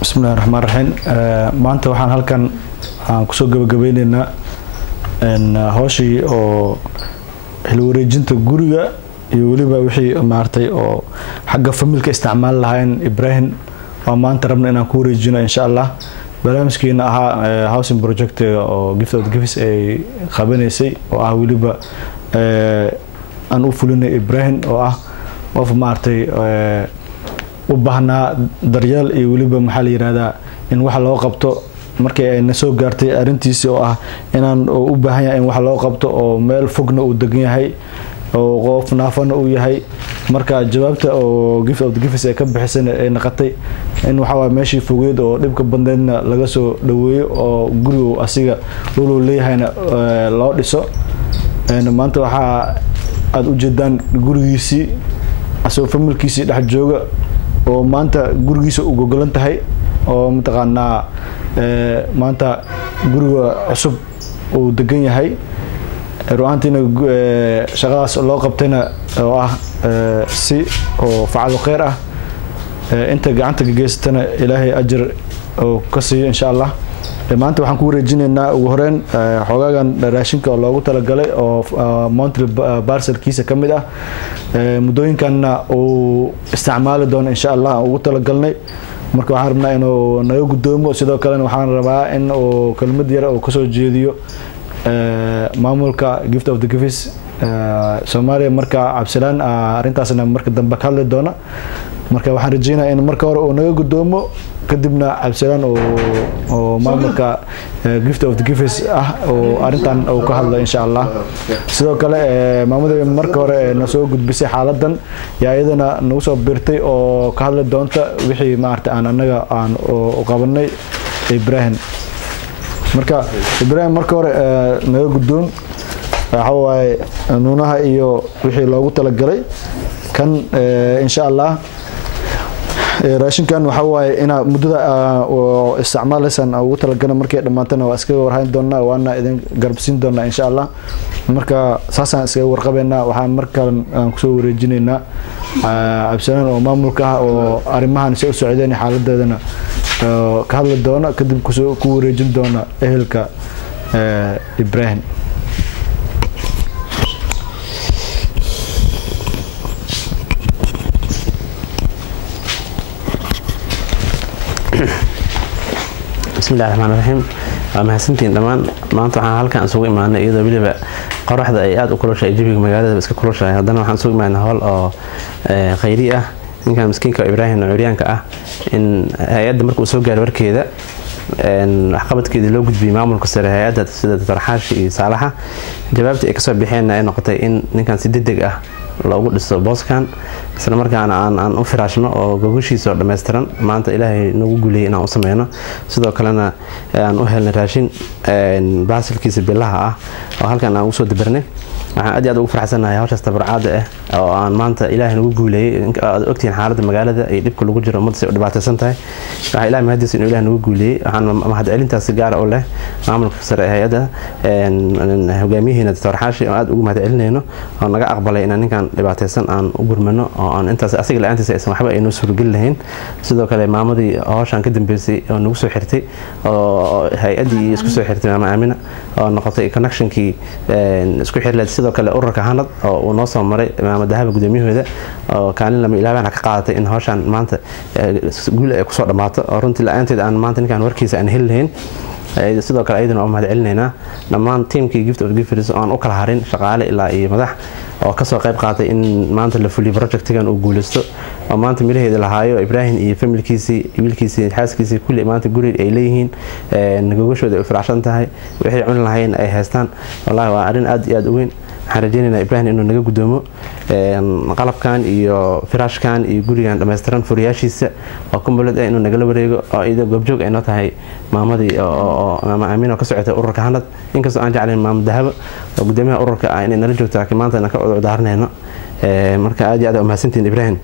بسم الله الرحمن الرحيم maanta waxaan halkan aan ku soo gabagabeynaa hawshii oo xil wareejinta guriga iyo waliba wixii maartay oo xagga familka isticmaal lahayn Ibrahim oo maanta rabna inaan ku wareejino insha Allah barnaamijkeena ahaa housing project oo gift of the gifts ay qabaneysay oo ah waliba aan u fulinay Ibrahim oo ah qof maartay u baahnaa daryeel iyo waliba maxaa la yiraahdaa in wax loo qabto markii ay soo gaartay arintiisi oo ah inaan u baahan yahay in wax loo qabto oo meel fogna uu degan yahay oo qof naafana uu yahay marka jawaabta oo gift of the gifts ay ka bixisay ay naqatay in waxa waa meeshii fogeed oo dhibka bandeedna laga soo dhaweeyo oo guriga asiga uu leeyahayna loo dhiso maanta waxa aad u jeedaan gurigiisii asoo familkiisii dhex jooga oo maanta gurigiisa u gogolan tahay oo mataqaanaa maanta guriga cusub uu degan yahay ru'aantiina shaqadaas loo qabtayna oo ah si oo facal khayr ah inta gacanta ka geystana ilaahay ajir oo ka siiyo insha Allah maanta waxaan ku wareejinaynaa ugu horeen xogaagan raashinka oo loogu talagalay oo monthly parcelkiisa kamid ah mudooyinkanna uu isticmaali doono insha Allah ugu talagalnay marka waxaan rabnaa inuu naga gudoomo sidoo kale waxaan rabaa in uu kelmad yar oo ka soo jeediyo maamulka gift of the gifts Soomaaliya marka Cabsilaan arintaasna marka dambe ka hadli doona marka waxaan rajaynayaa in marka hore uu naga gudoomo kadibna Cabsilaan oo maamulka gift of the gifts oo arintan uu ka hadlo insha Allah sidoo kale maamulka marka hore na soo gudbisay xaaladan yaayadana nagu soo biirtay oo ka hadli doonta wixii maartay aan anaga aan u qabanay Ibrahim marka Ibrahim marka hore naga gudoon waxa way nuunaha iyo wixii loogu talagalay kan insha Allah raashinkan waxa way ina mudada oo isticmaalaysan ugu talagalay markii dhamaatana waa iska warhayn doonaa waana idin garbsiin doonaa insha Allah marka saasaan iska warqabeena waxaan markaan ku soo wareejinaynaa Cabsilaan oo maamulka oo arimahan si u socdeen xaaladeedana ka hadli doona kadib ku wareejin doona ehelka Ibrahim بسم الله الرحمن الرحيم mahadsantiin dhamaan maanta waxaan halkan isugu imaanay iyadoo waliba qoraxda ay aad u kulushahay jawiga magaalada iska kulushahay haddana waxaan isugu imaanay hawl oo khayri ah ninkan miskiinka Ibrahim Curyaanka ah in hay'adda markuu soo gaaro warkeeda waxqabadkeeda loo gudbiyay maamulka sare hay'adda sida Dr. Xaashi iyo Saalaxa jawaabtii ay ka soo bixeen ay noqotay in ninkan si degdeg ah loogu dhiso booskan isla markaana aan u firaashno oo gogoshiisa dhameystiran maanta Ilaahay nagu guuleeyay inaan u sameeyno sidoo kalena aan u helnay raashin baasilkiisa bilaha ah oo halkan aan u soo dabarnay waxaan aad iyo aad ugu faraxsanahay hawshaas tabarcaada ah oo aan maanta Ilaahay nagu guuleeyay aad ogtiin xaaladda magaalada ay dhibka lagu jiro ummadda ay dhibaataysan tahay waxa Ilaahay mahadiis inuu Ilaahay nagu guuleeyay waxaan mahadcelintaas gaar ah u leh maamulka sare hay'adda hogaamiyaheena Dr. Xaashi oo aad ugu mahadcelinayno oo naga aqbalay in ninkan dhibaataysan aan u gurmano oo aan intaas asiga la'aantiisa aysan waxba ay noo suuragal lahayn sidoo kale maamadii hawshan ka dambeysay oo nagu soo xirtay oo hay'adii isku soo xirtay maama Aamina oo noqotay connectionkii isku xirlay sidoo kale ururka hanad oo uu noo soo maray maama Dahaba gudoomiyahooda oo kaalin lama ilaabana ka qaadatay in hawshan maanta guul ay ku soo dhamaato oo runtii la'aanteed aan maanta ninkan warkiisa aan helayn sidoo kale ayadana oo mahadcelinaynaa dhammaan teamkii gift of the gifts oo aan u kala harin shaqaale ilaa iyo madax oo ka soo qayb qaatay in maanta la fuliyo projectigan uu guuleysto oo maanta miraheeda lahaayo Ibrahim iyo familkiisii wiilkiisii xaaskiisii kulli maanta guri ay leeyihiin nagogashooda ay faraxsan tahay wixii cun lahayn ay haystaan wallahi waa arin aad iyo aad u weyn waxaan rajaynaynaa Ibrahim inuu naga gudoomo qalabkan iyo firaashkan iyo gurigan dhameystiran furiyaashiisa oo kumbalad ah inuu nagala wareego oo iyada goobjoog ay noo tahay maamadii oo maama Aamina ka socotay ururka hanad inkastoo aan jeclayn maama Dahaba oo gudoomiyaha ururka ah inay nala joogto laakiin maanta ka cudur daarnayno marka aad iyo aad u mahadsantiin Ibrahim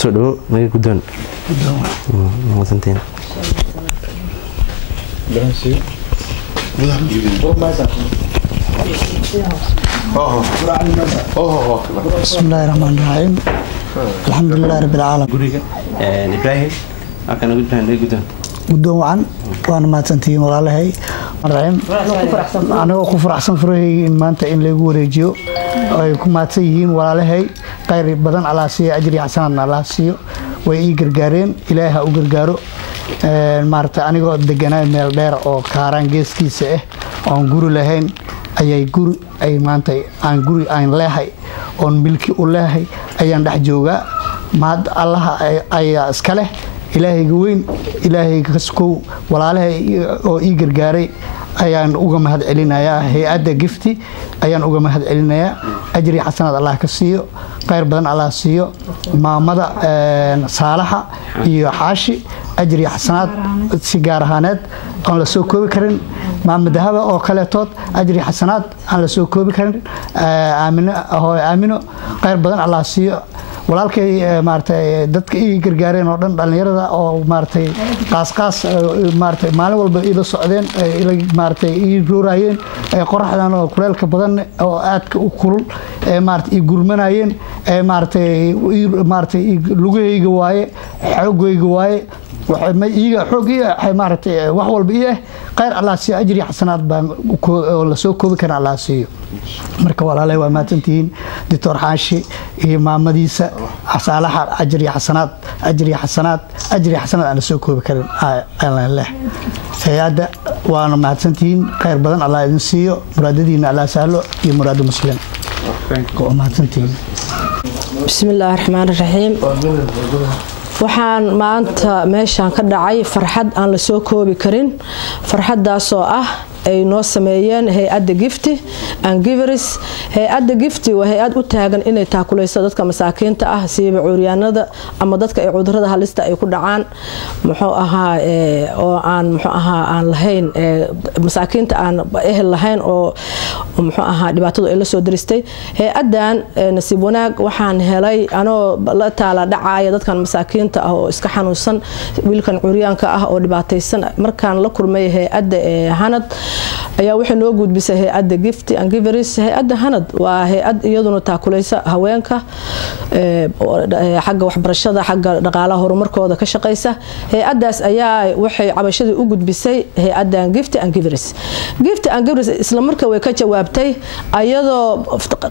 soo dhawo naga gudoon mahadsantiin بسم الله الرحمن الرحيم الحمد لله رب العالمين إبراهيم أكن أقول لك guddoon wacan waana mahadsantihiin walaalahay anigoo ku faraxsan furahayga in maanta in lagu wareejiyo ay ku mahadsan yihiin walaalahay khayr badan Allah siiyo ajri xasanaadna Allah siiyo way ii gargaareen ilaahay ha u gargaaro maarta anigoo deganaa meel dheer oo kaaraan geeskiisa ah oon guri lahayn ayay guri ay maanta aan guri aan leeyahay oon milki u leeyahay ayaan dhex joogaa maad Allah ayaa iska leh ilaahayga weyn ilaahayga kaskow walaalahay oo ii gargaaray ayaan uga mahad celinayaa hay'adda gifti ayaan uga mahad celinayaa ajri xasanaad Allah ka siiyo khayr badan Allah siiyo maamada saalaxa iyo xaashi ajri xasanaad si gaar ahaaneed aan la soo koobi karin maamadaha oo kale tood ajri xasanaad aan la soo koobi karin aamino khayr badan Allah siiyo walaalkay maartay dadka ii gargaareen oo dhan dhalinyarada oo maartay qaas maartay maalin walba ila socdeen ila maartay ii roorayeen qoraxdan oo kuleelka badan oo aadka u kulul maartay ii gurmanayeen maartay lugahayga waaye xoogayga waaye waxa ma iiga xoogiya maartay wax walba ii khayr Allah si ajri xasanaad baan la soo koobi karaa Allah siiyo marka walaalay waa maatantiin Dr. Xaashi iyo maamadiisa saalaxa ajri xasanaad aan la soo koobi karin Allah leh hay'adda waana maatantiin khayr badan Allah idin siiyo muraadadiina Allah sahlo iyo muraad muslim maatantiin bismillaahir rahmaanir rahiim waxaan maanta meeshan ka dhacay farxad aan la soo koobi karin farxadaas oo ah ay noo sameeyeen hay'adda gifti and givers hay'adda gifti waa hay'ad u taagan inay taakuleyso dadka masaakiinta ah siiba cuuryaanada ama dadka ay cudurrada halista ay ku dhacaan muxuu ahaa oo aan muxuu ahaa aan lahayn masaakiinta aan ehel lahayn oo muxuu ahaa dhibaatadu ay la soo diristay hay'adan nasiib wanaag waxaan helay anoo la taala dhacaya dadkan masaakiinta ah oo iska xanuunsan wiilkan cuuryaanka ah oo dhibaataysan markaan la kulmay hay'adda hanad ayaa waxay noo gudbisay hay'adda gifti and givers hay'adda hanad waa hay'ad iyaduna taakuleysa haweenka xagga waxbarashada xagga dhaqaalaha horumarkooda ka shaqeysa hay'adaas ayaa waxay cabashadii u gudbisay hay'addan gifti and givers isla markaa way ka jawaabtay ayadoo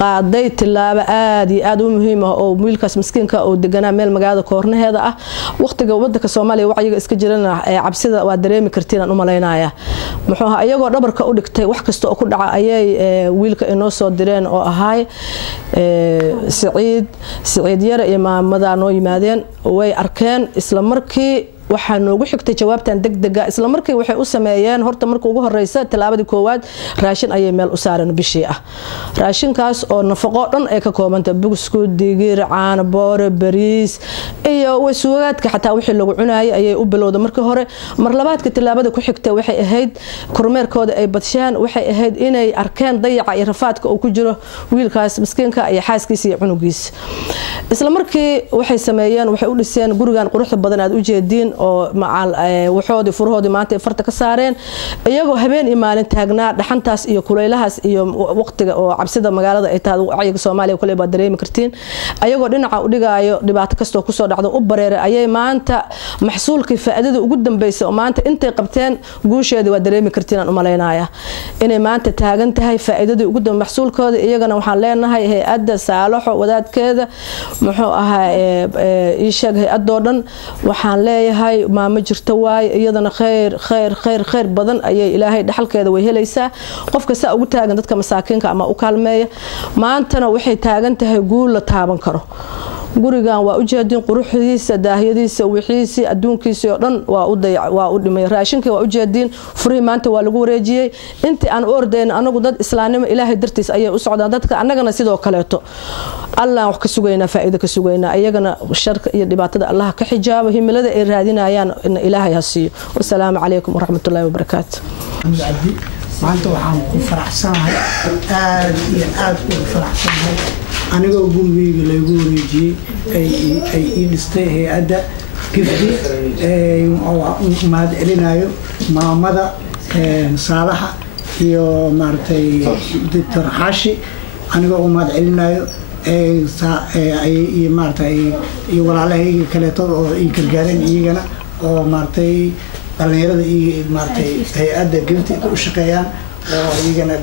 qaaday tilaabo aad iyo aad u muhiim ah oo wiilkaas miskiinka oo deganaa meel magaalada koornaheeda ah waqtiga wadanka Soomaaliya wacyiga iska jirana cabsida waa dareemi kartiin aan u maleynaya muxuu ahaa ayagoo dhabarka u dhigtay wax kasta oo ku dhaca ayay wiilka inoo soo direen oo ahaay Saciid yar iyo maamada noo yimaadeen way arkeen isla markii waxaa noogu xigtay jawaabtan degdega isla markii waxay u sameeyeen horta markii ugu horeysa talaabadii koowaad raashin ayay meel u saareen bishii ah raashinkaas oo nafaqo dhan ay ka koobanta buskud digir caano boore bariis iyo wasuugaadka xataa wixii lagu cunaayay ayay u bilowday markii hore mar labaadka talaabada ku xigtay waxay ahayd kormeerkooda ay badshaan waxay ahayd inay arkeen dayaca iyo rafaadka uu ku jiro wiilkaas miskiinka iyo xaaskiisa iyo cunugiisa isla markii waxay sameeyeen waxay u dhiseen gurigan quruxda badan aad u jeedin oo macal waxoodi furhoodi maanta farta ka saareen iyagoo habeen iyo maalin taagnaa dhaxantaas iyo kulaylahaas iyo waqtiga oo cabsida magaalada ay tahay wacyiga Soomaaliya kale baad dareemi kartiin ayagoo dhinaca u dhigaayo dhibaato kasto ku soo dhacdo u bareeray ayay maanta maxsuulkii faa'iidada ugu dambeysay oo maanta intay qabteen guusheeda waa dareemi kartiin aan u maleynaya inay maanta taagan tahay faa'iidada ugu dambeysay maxsuulkooda iyagana waxaan leenahay hay'adda saalaxo wadaadkeeda muxuu ahaa ii sheeg hay'adoo dhan waxaan leeyahay maama jirto waay iyadana khayr badan ayay ilaahay dhaxalkeeda way helaysaa qofka saa ugu taagan dadka masaakiinka ama u kaalmeeya maantana waxay taagan tahay guul la taaban karo gurigan waa u jeedin quruxdiisa daahiyadiisa wixiisi adduunkiisa oo dhan waa u dhimay raashinkii waa u jeedin furii maanta waa lagu wareejiyay intii aan ordayn anagu dad islaamnimo ilaahay dartiis ayay u socdaan dadka annagana sidoo kaleeto Allah wax ka sugaynaa faa'iido ka sugaynaa ayagana sharka iyo dhibaatada Allah ka xijaabo himilada ay raadinayaan in ilaahay ha siiyo wassalaamu calaykum waraxmatullaahi wabarakaatuh maanta waxaan ku faraxsanahay aad iyo aad ugu faraxsanahay anigoo gurigeyga lagu wareejiyey ay ii dhistay hay'adda gifti mahad celinayo maamada saalaxa iyo maartay Dr. Xaashi anigoo u mahad celinayo maartay iyo walaalahayga kaleeto oo ii gargaareen iyagana oo maartay dhalinyarada iyo maartay hay'adda gifti u shaqeeyaan oo iyagana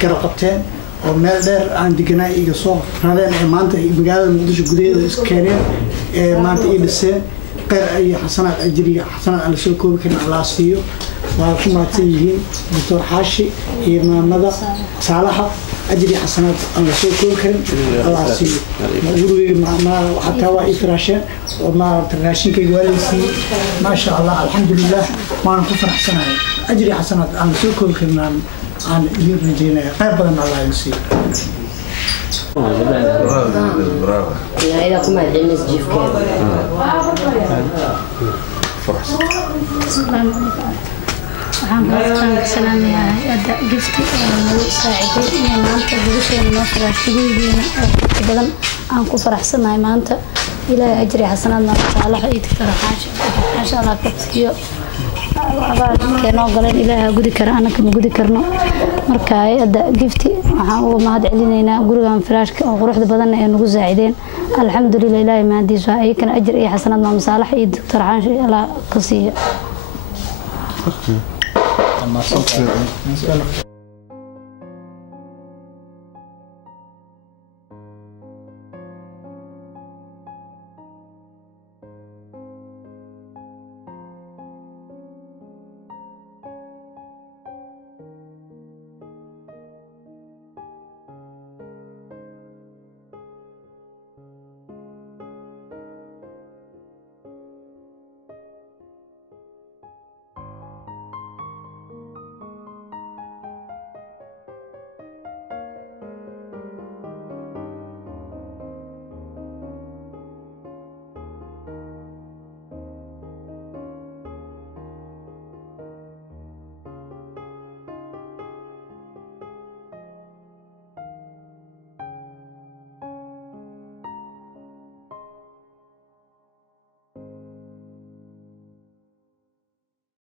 garab qabteen oo meel dheer aan deganaa iga soo raadeen ee maanta magaalada Muqdisho gudaheeda iska keeneen ee maanta ay dhiseen qeyr ay xasanaad ajriga xasanaad aan soo koobi karin Allah siiyo waa ku maadsan yihiin Dr. Xaashi iyo maamada Saalaha أجري حسنات الله سوكل كريم الله سيء مغروي ما حتى وإفراشين وما تراشين كيواليسي ما شاء الله الحمد لله ما نكفر حسنات أجري حسنات الله سوكل كريم عن يرجينا قبل ما الله يسيء يا إذا كم الجنس جيف كيف waxaan ka salaamayaa hay'adda gifti oo nagu saaciday inay maanta bulshada noo faraxsigeeyeen oo badan aan ku faraxsanahay maanta ilaahay ajri xasanaadna Saalaha iyo Dr. Xaashi masha Allah kabtiyo abaalkeeno galeen ilaahay gudi kara anaka ma gudi karno marka hay'adda gifti waxaan ugu mahad celinaynaa gurigan firaashka oo quruxda badan ee nagu saacideen alxamdulillah ilaahay maadiisa ay kana ajri iyo xasanaadna Saalaha iyo Dr. Xaashi Allah ka siiyo.